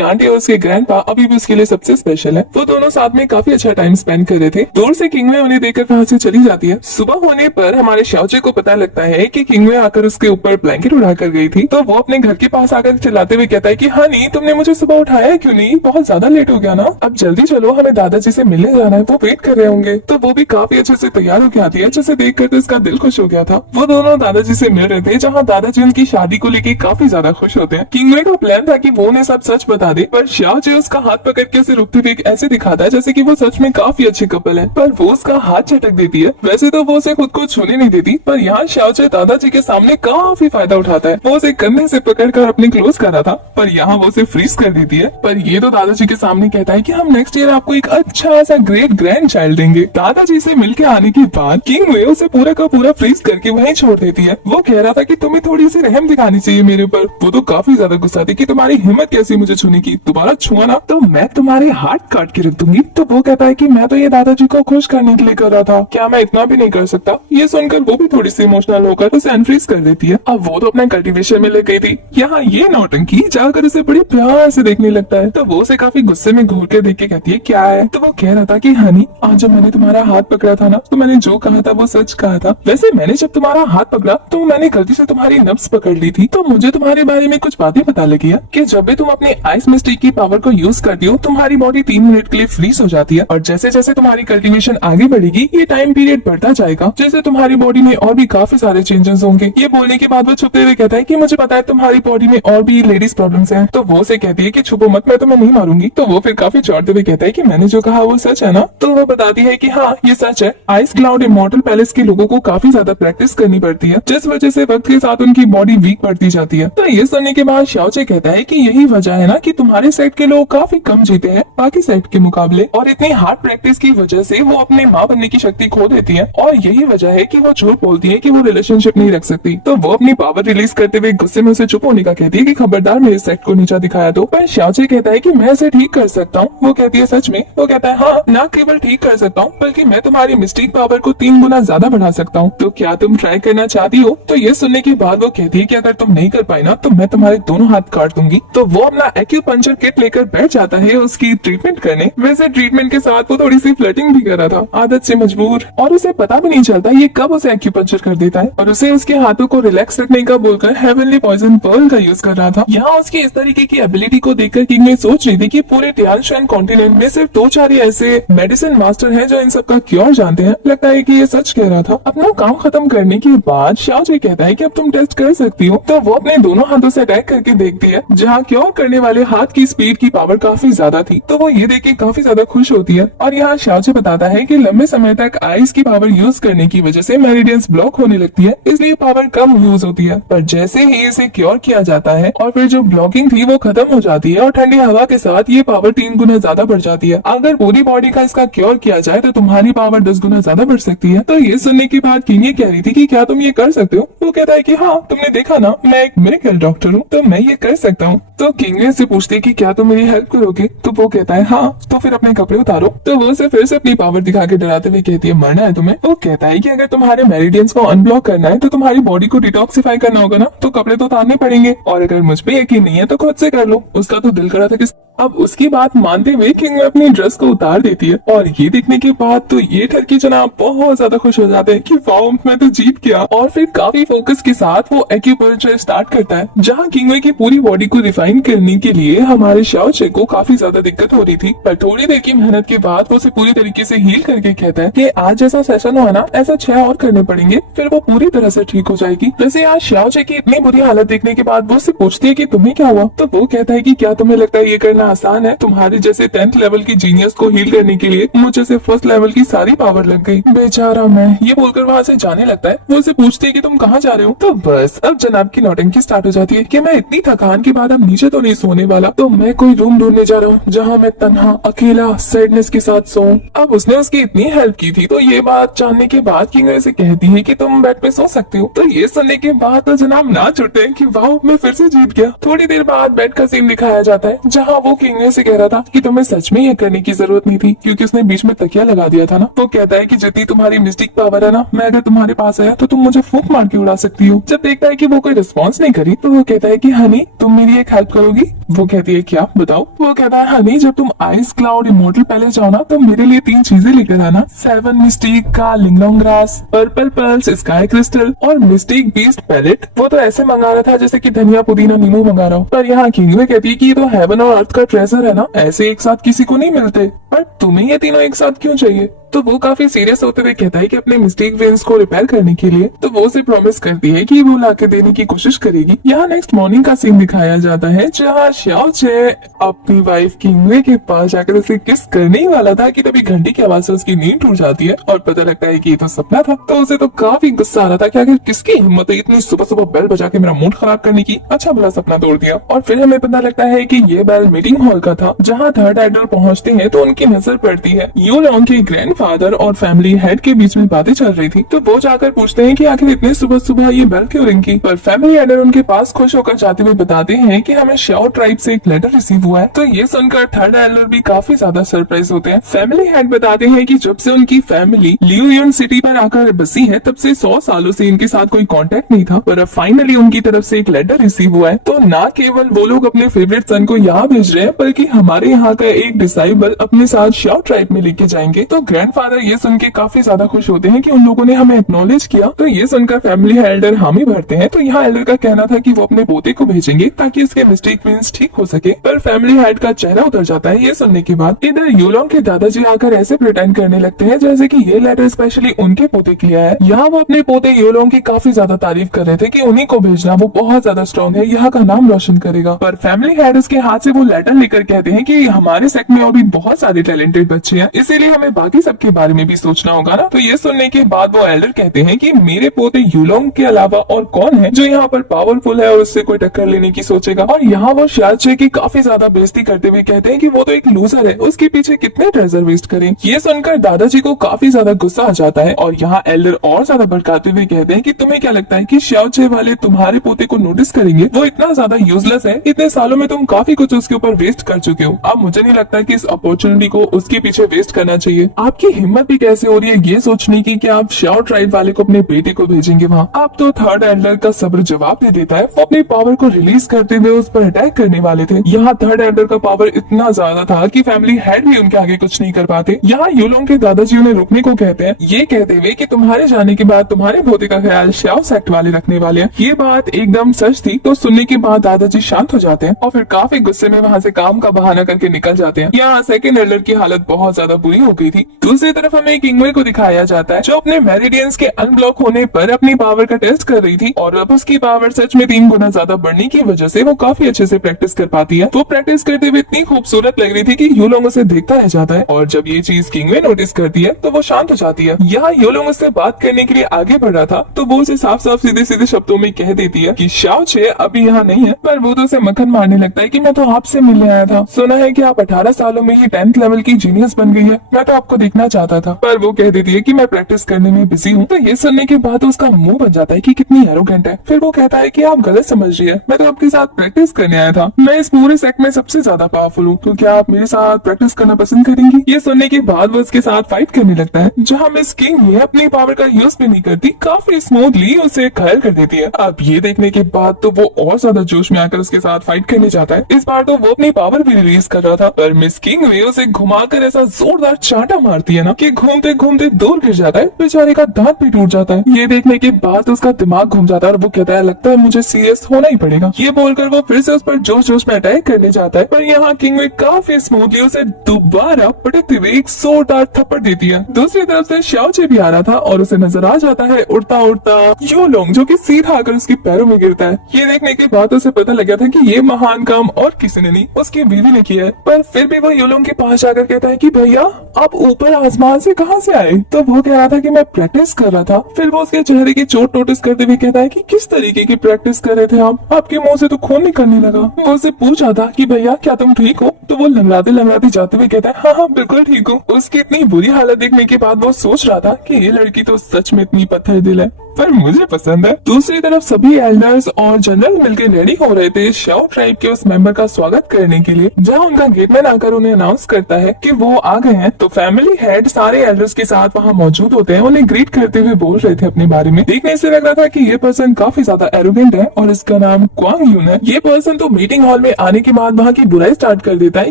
आंटी और उसके ग्रैंडपा अभी भी उसके लिए सबसे स्पेशल है। वो दोनों साथ में काफी अच्छा टाइम स्पेंड कर रहे थे। दूर से किंगवे उन्हें देखकर वहाँ से चली जाती है। सुबह होने पर हमारे शाओचे को पता लगता है कि किंगवे आकर उसके ऊपर ब्लैंकेट उड़ा कर गई थी। तो वो अपने घर के पास आकर चिल्लाते हुए कहता है कि हनी तुमने मुझे सुबह उठाया क्यों नहीं, बहुत ज्यादा लेट हो गया ना, अब जल्दी चलो हमें दादाजी से मिलने जाना है, वो वेट कर रहे होंगे। तो वो भी काफी अच्छे से तैयार होकर आती है, जिसे देखकर तो इसका दिल खुश हो गया था। वो दोनों दादाजी से मिल रहे थे जहाँ दादाजी उनकी शादी को लेकर काफी ज्यादा खुश होते हैं। किंगवे का प्लान था कि वो उन्हें सब सच बता दे, पर शाओचे उसका हाथ पकड़ के उसे रुकते हुए ऐसे दिखाता है जैसे कि वो सच में काफी अच्छे कपल है, पर वो उसका हाथ झटक देती है। वैसे तो वो उसे खुद को छूने नहीं देती, पर यहाँ शाओचे दादाजी के सामने काफी फायदा उठाता है। वो उसे कंधे से पकड़कर अपने क्लोज कर रहा था, पर यहाँ वो उसे फ्रीज कर देती है। पर ये तो दादाजी के सामने कहता है कि हम नेक्स्ट ईयर आपको एक अच्छा सा ग्रेट ग्रैंड चाइल्ड देंगे। दादाजी से मिलकर आने के बाद किंगवे उसे पूरा का पूरा फ्रीज करके वहीं छोड़ देती है। वो कह रहा था कि तुम्हें थोड़ी सी रहम दिखानी चाहिए मेरे ऊपर। वो तो काफी ज्यादा गुस्सा थी कि तुम्हारी हिम्मत कैसी मुझे छूने की, दोबारा छुआ ना तो मैं तुम्हारे हाथ काट के रख दूंगी। तो वो कहता है कि मैं तो ये दादाजी को खुश करने के लिए कर रहा था, क्या मैं इतना भी नहीं कर सकता। ये सुनकर वो भी थोड़ी सी इमोशनल होकर उसे अनफ्रीज कर देती है। अब वो तो अपने कल्टीवेशन में लग गई थी, यहाँ ये नौटंकी जाकर उसे बड़ी प्यार से देखने लगता है। तो वो उसे काफी गुस्से में घूर के देख के कहती है क्या है। तो वो कह रहा था कि हनी आज जब मैंने तुम्हारा हाथ पकड़ा था ना, तो मैंने जो कहा था वो सच कहा था। वैसे मैंने जब तुम्हारा हाथ पकड़ा तो मैंने गलती से तुम्हारी नब्ज पकड़ ली थी, तो मुझे तुम्हारे बारे में कुछ बातें पता लगी है कि जब भी तुम अपने आइस मिस्टिक की पावर को यूज करती हो तुम्हारी बॉडी 3 मिनट के लिए फ्रीज हो जाती है, और जैसे जैसे तुम्हारी कल्टीवेशन आगे बढ़ेगी ये टाइम पीरियड बढ़ता जाएगा, जैसे तुम्हारी बॉडी में और भी काफी सारे चेंजेस होंगे। ये बोलने के बाद वो छुपते हुए कहता है कि मुझे पता है तुम्हारी बॉडी में और भी लेडीज प्रॉब्लम्स हैं। तो वो उसे कहती है कि छुपो मत, मैं तुम्हें नहीं मारूंगी। तो वो फिर काफी चौड़ते हुए कहता है कि मैंने जो कहा वो सच है ना। तो वो बताती है कि हाँ ये सच है। आइस क्लाउड इमॉर्टल पैलेस के लोगों को काफी ज्यादा प्रैक्टिस करनी पड़ती है, जिस वजह से वक्त के साथ उनकी बॉडी वीक पड़ती जाती है। तो ये सुनने के बाद शाओचे कहता है कि यही वजह है ना कि तुम्हारे सेट के लोग काफी कम जीते हैं बाकी सेट के मुकाबले, और इतनी हार्ड प्रैक्टिस की वजह से वो अपने माँ बनने की शक्ति खो देती है, और यही वजह है कि वो झूठ बोलती है कि वो रिलेशनशिप नहीं रख सकती। तो वो अपनी पावर रिलीज करते हुए गुस्से में उसे चुप होने का कहती है कि खबरदार मेरे सेट को नीचा दिखाया दो। पर शाओचे कहता है कि मैं इसे ठीक कर सकता हूँ। वो कहती है सच में। वो कहता है हाँ, ना केवल ठीक कर सकता हूँ बल्कि मैं तुम्हारी मिस्टिक पावर को 3 गुना ज्यादा बढ़ा सकता हूँ। तो क्या तुम ट्राई करना चाहती हो। तो ये सुनने के बाद वो कहती है कि अगर तुम नहीं कर पाई ना तो मैं तुम्हारे दोनों हाथ काट दूंगी। तो वो अपना एक्यूपंक्चर किट लेकर बैठ जाता है उसकी ट्रीटमेंट करने। वैसे ट्रीटमेंट के साथ वो थोड़ी सी फ्लर्टिंग भी कर रहा था, आदत से मजबूर, और उसे पता भी नहीं चलता ये कब उसे एक्यूपंक्चर कर देता है, और उसे उसके हाथों को रिलैक्स रखने का बोलकर हेवनली पॉइजन पर्ल का यूज कर रहा था। यहाँ उसकी इस तरीके की एबिलिटी को देखकर किंग ने सोच रही थी कि पूरे टियानशान कॉन्टिनेंट में सिर्फ 2-4 ही ऐसे मेडिसिन मास्टर हैं जो इन सब का क्योर जानते हैं। लगता है कि ये सच कह रहा था। अपना काम खत्म करने के बाद शाओचे कहता है कि अब तुम टेस्ट कर सकती हो। तो वो अपने दोनों हाथों से अटैक करके देखती है, जहाँ क्योर करने वाले हाथ की स्पीड की पावर काफी ज्यादा थी। तो वो ये देख के काफी ज्यादा खुश होती है। और यहाँ शाओचे बताता है कि लंबे समय तक आइस की पावर यूज करने की वजह से मेरिडियंस ब्लॉक होने लगती है, इसलिए पावर कम यूज होती है। पर जैसे ही इसे क्योर किया जाता है और फिर जो ब्लॉकिंग थी वो खत्म हो जाती है, और ठंडी हवा के साथ ये पावर 3 गुना ज्यादा बढ़ जाती है। अगर पूरी बॉडी का इसका क्योर किया जाए तो तुम्हारी पावर 10 गुना ज्यादा बढ़ सकती है। तो ये सुनने के बाद किंग ये कह रही थी कि क्या तुम ये कर सकते हो। वो कहता है कि हाँ, तुमने देखा ना मैं एक मिरेकल डॉक्टर हूँ, तो मैं ये कर सकता हूँ। तो किंग ने से पूछती है कि क्या तुम मेरी हेल्प करोगे। तो वो कहता है हाँ, तो फिर अपने कपड़े उतारो। तो वो उसे फिर से अपनी पावर दिखा के डराते हुए कहती है मरना है तुम्हें। वो कहता है कि अगर तुम्हारे मेरिडियंस को अनब्लॉक करना है तो तुम्हारी बॉडी को डिटॉक्सिफाई करना होगा ना, तो कपड़े तो उतारने पड़ेंगे, और अगर मुझ पे यकीन नहीं है तो खुद से कर लो। उसका तो दिल करा था कि अब उसकी बात मानते हुए किंग अपनी ड्रेस को उतार देती है, और ये देखने के बाद तो ये ठरकी जनाब बहुत ज्यादा खुश हो जाते हैं कि वाओ मैं तो जीत गया। और फिर काफी फोकस के साथ वो एक्यूपंक्चर स्टार्ट करता है, जहाँ किंगवे की पूरी बॉडी को रिफाइन करने के लिए हमारे शाओचे को काफी ज्यादा दिक्कत हो रही थी। पर थोड़ी देर की मेहनत के बाद वो उसे पूरी तरीके से हील करके कहता है कि आज जैसा सेशन हुआ ना ऐसा 6 और करने पड़ेंगे, फिर वो पूरी तरह से ठीक हो जाएगी। वैसे आज शाओचे की इतनी बुरी हालत देखने के बाद वो उससे पूछती है कि तुम्हें क्या हुआ। तो वो कहता है कि क्या तुम्हें लगता है ये करना आसान है। तुम्हारे जैसे 10th लेवल की जीनियस को हील करने के लिए मुझे से 1st लेवल की सारी पावर लग गई, बेचारा मैं। ये बोलकर वहाँ से जाने लगता है। वो उसे पूछती है कि तुम कहाँ जा रहे हो। तो बस अब जनाब की नौटंकी स्टार्ट हो जाती है कि कि मैं इतनी थकान के बाद अब नीचे तो नहीं सोने वाला, तो मैं कोई रूम ढूंढने जा रहा हूँ जहाँ मैं तन्हा अकेला सैडनेस के साथ सोऊं। अब उसने उसकी इतनी हेल्प की थी, तो ये बात जानने के बाद किंगवे से कहती है कि तुम बेड पे सो सकते हो। तो ये सुनने के बाद तो जनाब ना छुट्टे कि वाह मैं फिर से जीत गया। थोड़ी देर बाद बेड का सीन दिखाया जाता है जहाँ वो किंगवे से कह रहा था कि तुम्हें सच में ये करने की जरूरत नहीं थी, क्योंकि उसने बीच में तकिया लगा दिया था ना। वो कहता है कि जितनी तुम्हारी मिस्टिक पावर है ना, मैं अगर तुम्हारे पास आया तो तुम मुझे फूंक मार के उड़ा सकती हो। जब देखता है कि वो कोई रिस्पॉन्स नहीं करी, तो वो कहता है कि हनी तुम मेरी एक हेल्प करोगी। वो कहती है क्या बताओ। वो कहता है हनी जब तुम आइस क्लाउड इमोर्टल पैलेस जाओ ना, तो मेरे लिए 3 चीजें लेकर आना, 7 मिस्टिक का लिंगलोंग grass, purple pearls sky crystal और मिस्टिक बीस्ट पैलेट। वो तो ऐसे मंगा रहा था जैसे कि धनिया पुदीना नींबू मंगा रहा हूँ। पर यहाँ किंगवे कहती है कि ये तो हेवन और अर्थ का ट्रेजर है ना, ऐसे एक साथ किसी को नहीं मिलते, पर तुम्हें ये तीनों एक साथ क्यों चाहिए। तो वो काफी सीरियस होते हुए कहता है कि अपने मिस्टेक वेन्स को रिपेयर करने के लिए, तो वो उसे प्रॉमिस करती है कि वो लाके देने की कोशिश करेगी। यहाँ नेक्स्ट मॉर्निंग का सीन दिखाया जाता है जहाँ श्याओ चे अपनी वाइफ किंगवे के पास जाकर उसे किस करने ही वाला था कि तभी घंटी की आवाज से उसकी नींद टूट जाती है और पता लगता है कि ये तो सपना था। तो उसे तो काफी गुस्सा आ रहा था कि आखिर किसकी हिम्मत है इतनी सुबह सुबह बेल बजा के मेरा मूड खराब करने की। अच्छा भला सपना तोड़ दिया। और फिर हमें पता लगता है कि ये बेल मीटिंग हॉल का था जहाँ थर्ड आइडल पहुँचते हैं तो उनकी नजर पड़ती है यू लॉन्ग के ग्रैंडफादर और फैमिली हेड के बीच में बातें चल रही थी। तो वो जाकर पूछते हैं कि आखिर इतने सुबह सुबह ये बेल क्यों रिंगी। पर फैमिली हेड उनके पास खुश होकर जाते हुए बताते हैं कि हमें श्याओ ट्राइब से एक लेटर रिसीव हुआ है। तो ये सुनकर थर्ड एल्डर भी काफी ज्यादा सरप्राइज होते हैं। फैमिली हेड बताते हैं कि जब से उनकी फैमिली लियूयुन सिटी पर आकर बसी है तब से 100 सालों से इनके साथ कोई कांटेक्ट नहीं था, पर अब फाइनली उनकी तरफ से एक लेटर रिसीव हुआ है। तो ना केवल वो लोग अपने फेवरेट सन को यहाँ भेज रहे हैं, बल्कि हमारे यहाँ का एक डिसाइबल अपने साथ श्याओ ट्राइब में लेके जाएंगे। तो ग्रैंडफादर ये सुन के काफी ज्यादा खुश होते हैं कि उन लोगों ने हमें एक्नॉलेज किया। तो ये सुनकर फैमिली एल्डर हामी भरते हैं। तो यहाँ एल्डर का कहना था कि वो अपने पोते को भेजेंगे ताकि उसके मिस्टेक मीन्स ठीक हो सके, पर फैमिली हेड का चेहरा उतर जाता है ये सुनने के बाद। इधर यूलोंग के दादाजी आकर ऐसे प्रिटेंड करने लगते हैं जैसे कि ये लेटर स्पेशली उनके पोते के लिए है। यहाँ वो अपने पोते यूलोंग की काफी ज्यादा तारीफ कर रहे थे कि उन्हीं को भेजना, वो बहुत ज्यादा स्ट्रॉन्ग है, यहाँ का नाम रोशन करेगा। पर फैमिली हेड उसके हाथ से वो लेटर लेकर कहते हैं कि हमारे सेक्ट में और भी बहुत सारे टैलेंटेड बच्चे हैं, इसीलिए हमें बाकी सबके बारे में भी सोचना होगा ना। तो ये सुनने के बाद वो एल्डर कहते हैं कि मेरे पोते यूलोंग के अलावा और कौन है जो यहाँ पर पावरफुल है और उससे कोई टक्कर लेने की सोचेगा। और यहाँ वो शायचे की काफी ज्यादा बेइज्जती करते हुए कहते हैं कि वो तो एक लूजर है, उसके पीछे कितने ट्रेजर वेस्ट करें। ये सुनकर दादाजी को काफी ज्यादा गुस्सा आ जाता है और यहाँ एल्डर और ज्यादा भड़काते हुए कहते हैं कि तुम्हें क्या लगता है कि शाओचे वाले तुम्हारे पोते को नोटिस करेंगे? वो इतना ज्यादा यूजलेस है, इतने सालों में तुम काफी कुछ उसके ऊपर वेस्ट कर चुके हो। अब मुझे नहीं लगता कि इस अपॉर्चुनिटी को उसके पीछे वेस्ट करना चाहिए। आपकी हिम्मत भी कैसे हो रही है ये सोचने की कि आप श्याओ ट्राइब वाले को अपने बेटे को भेजेंगे वहाँ। आप तो थर्ड एल्डर का सब्र जवाब दे देता है। वो अपनी पावर को रिलीज करते हुए उस पर अटैक करने वाले थे। यहाँ थर्ड एल्डर का पावर इतना ज्यादा था कि फैमिली हेड भी उनके आगे कुछ नहीं कर पाते। यहाँ यूलोंग के दादाजी उन्हें रुकने को कहते हैं, ये कहते हुए कि तुम्हारे जाने के बाद तुम्हारे पोते का ख्याल श्याओ सेक्ट वाले रखने वाले हैं। ये बात एकदम सच थी। तो सुनने के बाद दादाजी शांत हो जाते हैं और फिर काफी गुस्से में वहाँ से काम का बहाना करके निकल जाते हैं। यहाँ सेकंड एल्डर की हालत बहुत ज्यादा बुरी हो गई थी। दूसरी तरफ हमें किंगवे को दिखाया जाता है जो अपने मेरिडियंस के अनब्लॉक होने पर अपनी पावर का टेस्ट कर रही थी और अब उसकी पावर सच में 3 गुना ज्यादा बढ़ने की वजह से वो काफी अच्छे से प्रैक्टिस कर पाती है। वो प्रैक्टिस करते हुए इतनी खूबसूरत लग रही थी कि यूलोंग उसे देखता रह जाता है और जब ये चीज किंगवे नोटिस करती है तो वो शांत हो जाती है। यहाँ यूलोंग उससे बात करने के लिए आगे बढ़ रहा था तो वो उसे साफ साफ सीधे सीधे शब्दों में कह देती है कि शाओ चे अभी यहाँ नहीं है। पर वो तो उसे मक्खन मारने लगता है कि मैं तो आपसे मिलने आया था, सुना है कि आप 18 सालों में ही 10th लेवल की जीनियस बन गई है, मैं तो आपको देखना चाहता था। पर वो कह देती है कि मैं प्रैक्टिस करने में बिजी हूँ। तो ये सुनने के बाद उसका मुंह बन जाता है कि कितनी एरोगेंट है। फिर वो कहता है कि आप गलत समझ रही है, मैं तो आपके साथ प्रैक्टिस करने आया था, मैं इस पूरे सेक्ट में सबसे ज्यादा पावरफुल हूँ, तो क्या आप मेरे साथ प्रैक्टिस करना पसंद करेंगी? ये सुनने के बाद वो उसके साथ फाइट करने लगता है जहाँ मिस किंग ये अपनी पावर का यूज भी नहीं करती, काफी स्मूथली उसे घायल कर देती है। अब ये देखने के बाद तो वो और ज्यादा जोश में आकर उसके साथ फाइट करने जाता है। इस बार तो वो अपनी पावर भी रिलीज कर रहा था पर मिस किंग उसे घुमाकर ऐसा जोरदार चांटा मारती है ना कि घूमते घूमते दूर गिर जाता है, बेचारे का दांत भी टूट जाता है। ये देखने के बाद उसका दिमाग घूम जाता है और वो कहता है लगता है मुझे सीरियस होना ही पड़ेगा। ये बोलकर वो फिर से उस पर जोश जोश में अटैक करने जाता है पर यहाँ किंगवे काफी स्मूथली उसे दोबारा पटकते हुए एक जोरदार थप्पड़ देती है। दूसरी तरफ से शाओ चे भी आ रहा था और उसे नजर आ जाता है उड़ता उड़ता यूलोंग जो कि सीधा आकर उसके पैरों में गिरता है। ये देखने के बाद उसे पता लग गया था कि ये महान काम और किसी ने नहीं उसकी बीवी ने किया है। पर फिर भी वो यूलोंग के पास जाकर कहता है कि भैया आप ऊपर आसमान से कहाँ से आए? तो वो कह रहा था कि मैं प्रैक्टिस कर रहा था। फिर वो उसके चेहरे की चोट नोटिस करते हुए कहता है कि किस तरीके की प्रैक्टिस कर रहे थे आप? आपके मुंह से तो खून निकलने लगा। वो उससे पूछ रहा था कि भैया क्या तुम ठीक हो? तो वो लंगड़ाते लंगड़ाते जाते हुए कहता है हाँ हाँ बिल्कुल ठीक हूँ। उसकी इतनी बुरी हालत देखने के बाद वो सोच रहा था कि ये लड़की तो सच में इतनी पत्थर दिल है, पर मुझे पसंद है। दूसरी तरफ सभी एल्डर्स और जनरल मिलकर रेडी हो रहे थे शाओ ट्राइब के उस मेंबर का स्वागत करने के लिए, जहां उनका गेटमैन आकर उन्हें अनाउंस करता है कि वो आ गए हैं। तो फैमिली हेड सारे एल्डर्स के साथ वहां मौजूद होते हैं, उन्हें ग्रीट करते हुए बोल रहे थे अपने बारे में। देखने से लग रहा था कि ये पर्सन काफी ज्यादा एरोगेंट है और इसका नाम क्वांग यून है। ये पर्सन तो मीटिंग हॉल में आने के बाद वहाँ की बुराई स्टार्ट कर देता है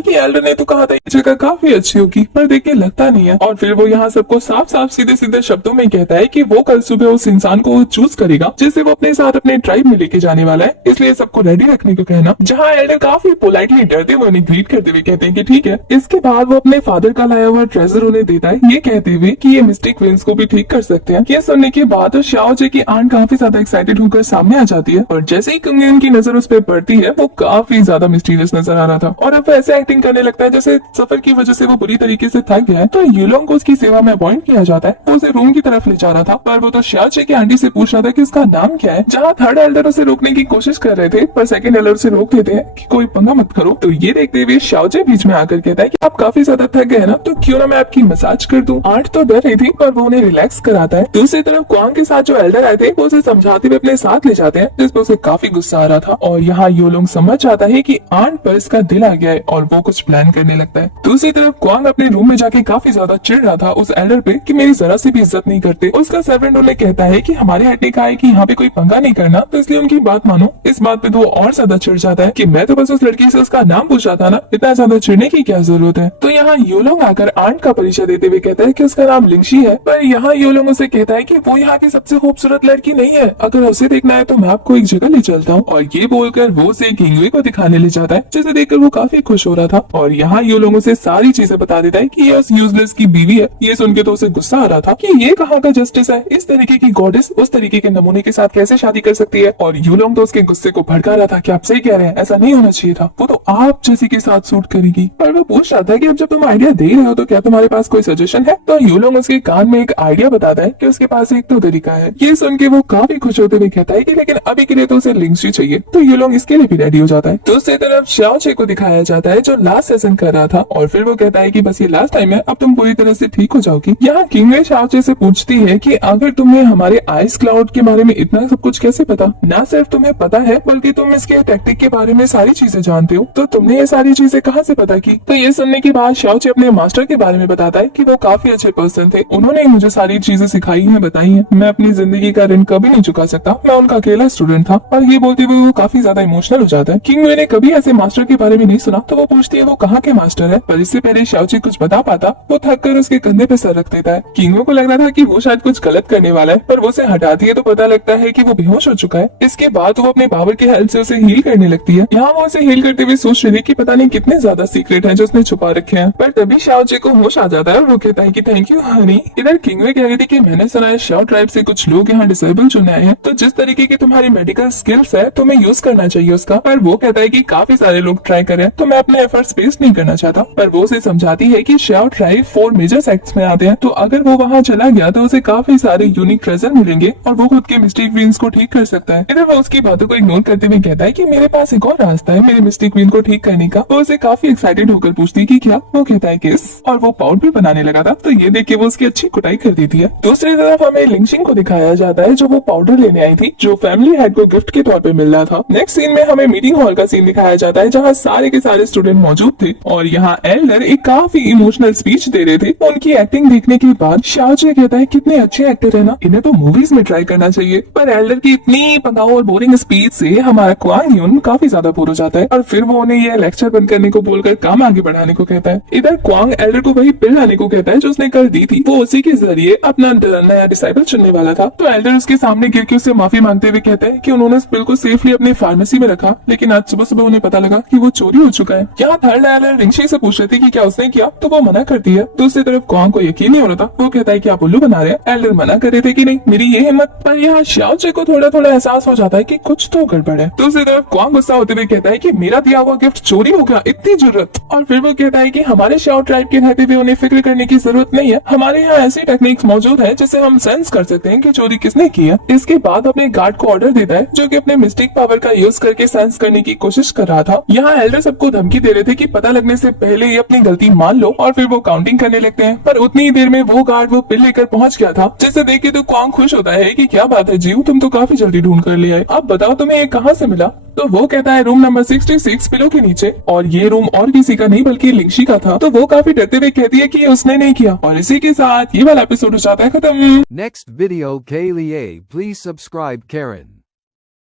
कि एल्डर ने तो कहा था ये जगह काफी अच्छी होगी, पर देख के लगता नहीं है। और फिर वो यहाँ सबको साफ साफ सीधे सीधे शब्दों में कहता है कि वो कल सुबह उस इंसान को चूज करेगा जिसे वो अपने साथ अपने ट्राइब में लेके जाने वाला है, इसलिए सबको रेडी रखने को कहना। जहाँ एल्डर काफी पोलाइटली डरते हुए उन्हें ग्रीट करते हुए कहते हैं कि ठीक है। इसके बाद वो अपने फादर का लाया हुआ ट्रेजर उन्हें देता है, ये कहते हुए कि ये मिस्टेक विंस को भी ठीक कर सकते हैं। ये सुनने के बाद शाओ जे की आंट काफी ज्यादा एक्साइटेड होकर सामने आ जाती है, और जैसे ही कुंग की नजर उस पर पड़ती है वो काफी ज्यादा मिस्टीरियस नजर आ रहा था और अब ऐसे एक्टिंग करने लगता है जैसे सफर की वजह से वो बुरी तरीके से थक गया है। तो यूलोंग को उसकी सेवा में अपॉइंट किया जाता है। वो उसे रूम की तरफ ले जा रहा था, पर वो तो शाओचे की आंटी से पूछ रहा था कि उसका नाम क्या है। जहाँ थर्ड एल्डर उसे रोकने की कोशिश कर रहे थे, पर सेकंड एल्डर उसे रोक देते हैं कि कोई पंगा मत करो। तो ये देखते हुए शाओचे बीच में आकर कहता है कि आप काफी ज्यादा थक गए ना, तो क्यों ना मैं आपकी मसाज कर दूं। आंट तो डर रही थी, पर वो उन्हें रिलैक्स कराता है। दूसरी तरफ क्वांग के साथ जो एल्डर आए थे वो उसे समझाते हुए अपने साथ ले जाते हैं, जिसपे उसे काफी गुस्सा आ रहा था। और यहाँ यूलोंग समझ जाता है कि आंट पर इसका दिल आ गया है और वो कुछ प्लान करने लगता है। दूसरी तरफ क्वांग अपने रूम में जाके काफी ज्यादा चिढ़ रहा था उस एल्डर पे कि मेरी जरा सी भी इज्जत नहीं करते। उसका सर्वेंट उन्हें कहता है कि हमारे हेड ने कहा है कि यहाँ पे कोई पंगा नहीं करना, तो इसलिए उनकी बात मानो। इस बात पे तो वो और ज्यादा चिढ़ जाता है कि मैं तो बस उस लड़की से उसका नाम पूछा था ना, इतना ज्यादा चिढ़ने की क्या जरूरत है। तो यहाँ यूलोंग आकर आंट का परिचय देते हुए कहता है कि उसका नाम लिंगशी है, पर यहाँ यूलोंग उसे कहता है कि वो यहाँ की सबसे खूबसूरत लड़की नहीं है, अगर उसे देखना है तो मैं आपको एक जगह ले चलता हूँ। और ये बोलकर वो उसे किंगवे को दिखाने ले जाता है, जिसे देखकर वो काफी खुश हो रहा था। और यहाँ यूलोंग उसे सारी चीजें बता देता है कि ये उस यूजलेस की बीवी है। ये सुन के तो उसे गुस्सा आ रहा था कि ये कहाँ का जस्टिस है, इस तरीके की गॉडेस उस तरीके के नमूने के साथ कैसे शादी कर सकती है। और यूलोंग तो उसके गुस्से को भड़का रहा था कि आप सही कह रहे हैं, ऐसा नहीं होना चाहिए था, वो तो आप जैसी के साथ सूट करेगी। पर वो पूछ रहा था कि अब जब तुम आइडिया दे रहे हो तो क्या तुम्हारे पास कोई सजेशन है। तो यूलोंग उसके कान में एक आइडिया बताता है कि उसके पास एक तो तरीका है। ये सुन के वो काफी खुश होते हुए कहता है कि लेकिन अभी के लिए तो उसे लिंगशी चाहिए। तो यूलोंग इसके लिए भी रेडी हो जाता है। दूसरी तरफ शाओचे को दिखाया जाता है जो लास्ट सेशन कर रहा था, और फिर वो कहता है कि बस ये लास्ट टाइम है, अब तुम पूरी तरह से ठीक हो जाओगी। यहाँ किंगवे शाओचे से पूछती है कि अगर तुम्हें हमारे आइस क्लाउड के बारे में इतना सब कुछ कैसे पता, न सिर्फ तुम्हें पता है बल्कि तुम इसके टैक्टिक के बारे में सारी चीजें जानते हो, तो तुमने ये सारी चीजें कहाँ से पता की। तो ये सुनने के बाद शाओचे अपने मास्टर के बारे में बताता है कि वो काफी अच्छे पर्सन थे, उन्होंने मुझे सारी चीजें सिखाई है, बताई है। मैं अपनी जिंदगी का ऋण कभी नहीं चुका सकता, मैं उनका अकेला स्टूडेंट था। और ये बोलते हुए वो काफी ज्यादा इमोशनल हो जाता है। किंगवे ने कभी ऐसे मास्टर के बारे में नहीं सुना, तो वो पूछती है वो कहाँ के मास्टर है। पर इससे पहले शाओचे कुछ बता पाता, वो थक कर उसके कंधे पे सर रख देता है। किंगवे को लग रहा था कि वो शायद कुछ गलत करने वाला है, पर वो उसे हटाती है तो पता लगता है कि वो बेहोश हो चुका है। इसके बाद वो अपने पावर की हेल्प से उसे हील करने लगती है। यहाँ वो उसे हील करते हुए सोच रही है कि पता नहीं कितने ज्यादा सीक्रेट हैं जो उसने छुपा रखे हैं। पर तभी शाओचे को होश आ जाता है और वो कहता है कि थैंक यू हनी। इधर किंगवे कह रही थी कि मैंने सुना है शाओ ट्राइब से कुछ लोग यहाँ डिसेबल चुने आए हैं, तो जिस तरीके की तुम्हारी मेडिकल स्किल्स है तुम्हें यूज करना चाहिए उसका। पर वो कहता है कि काफी सारे लोग ट्राई कर रहे हैं, तो मैं अपने एफर्ट्स वेस्ट नहीं करना चाहता। पर वो उसे समझाती है कि शाओ ट्राइब 4 मेजर सेक्ट्स में आते हैं, तो अगर वो वहाँ चला गया तो उसे काफी सारे यूनिक ट्रेजर मिलेंगे और वो खुद के मिस्टेक विंस को ठीक कर सकता है। इधर वो उसकी बातों को इग्नोर करते हुए कहता है कि मेरे पास एक और रास्ता है मेरे मिस्टेक विन को ठीक करने का। वो उसे काफी एक्साइटेड होकर पूछती है कि क्या। वो कहता है किस, और वो पाउडर बनाने लगा था, तो ये देख के वो उसकी अच्छी कुटाई कर देती है। दूसरी तरफ हमें लिंगशिंग को दिखाया जाता है जो वो पाउडर लेने आई थी, जो फैमिली हेड को गिफ्ट के तौर पे मिल रहा था। नेक्स्ट सीन में हमें मीटिंग हॉल का सीन दिखाया जाता है जहाँ सारे के सारे स्टूडेंट मौजूद थे, और यहाँ एल्डर एक काफी इमोशनल स्पीच दे रहे थे। उनकी एक्टिंग देखने के बाद शाओचे कहता है कितने अच्छे एक्टर है ना, इन्हें तो मूवीज में ट्राई करना चाहिए। पर एल्डर की इतनी पकाऊ और बोरिंग स्पीच से हमारा क्वांग यून काफी ज्यादा बोर हो जाता है, और फिर वो उन्हें यह लेक्चर बंद करने को बोलकर काम आगे बढ़ाने को कहता है। इधर क्वांग एल्डर को वही पिल लाने को कहता है जो उसने कल दी थी, वो उसी के जरिए अपना नया डिसाइपल चुनने वाला था। तो एल्डर उसके सामने गिर के उससे माफी मांगते हुए कहता है कि उन्होंने उस पिल को सेफली अपनी फार्मेसी में रखा, लेकिन आज सुबह सुबह उन्हें पता लगा कि वो चोरी हो चुका है। यहाँ थर्ड एल्डर लिंगशी से पूछ रहे थे कि क्या उसने किया, तो वो मना करती है। दूसरी तरफ क्वांग को यकीन नहीं हो रहा था, वो कहता है कि आप उल्लू बना रहे हैं। एल्डर मना कर रहे थे कि नहीं, मेरी मेरी ये हिम्मत। पर यहाँ शाओचे को थोड़ा थोड़ा एहसास हो जाता है कि कुछ तो गड़बड़ है। दूसरी तरफ क्वांग गुस्सा होते हुए कहता है कि मेरा दिया हुआ गिफ्ट चोरी हो गया, इतनी जरूरत। और फिर वो कहता है कि हमारे शाओ ट्राइब के रहते हुए उन्हें फिक्र करने की जरूरत नहीं है, हमारे यहाँ ऐसी टेक्निक्स मौजूद है जिससे हम सेंस कर सकते हैं कि चोरी किसने की है। इसके बाद अपने गार्ड को ऑर्डर देता है जो कि अपने मिस्टिक पावर का यूज करके सेंस करने की कोशिश कर रहा था। यहाँ एल्डर सबको धमकी दे रहे थे कि पता लगने से पहले ही अपनी गलती मान लो, और फिर वो काउंटिंग करने लगते हैं। पर उतनी ही देर में वो गार्ड वो पिल लेकर पहुंच गया था, जिसे देख के तो क्वांग खुश होता है कि क्या बात है जीव, तुम तो काफी जल्दी ढूंढ कर ले आए, अब बताओ तुम्हें ये कहाँ से मिला। तो वो कहता है रूम नंबर 66 पिलो के नीचे, और ये रूम और किसी का नहीं बल्कि लिंगशी का था। तो वो काफी डरते हुए कहती है कि ये उसने नहीं किया, और इसी के साथ ये वाला एपिसोड हो जाता है खत्म। Next video के लिए please subscribe Karen.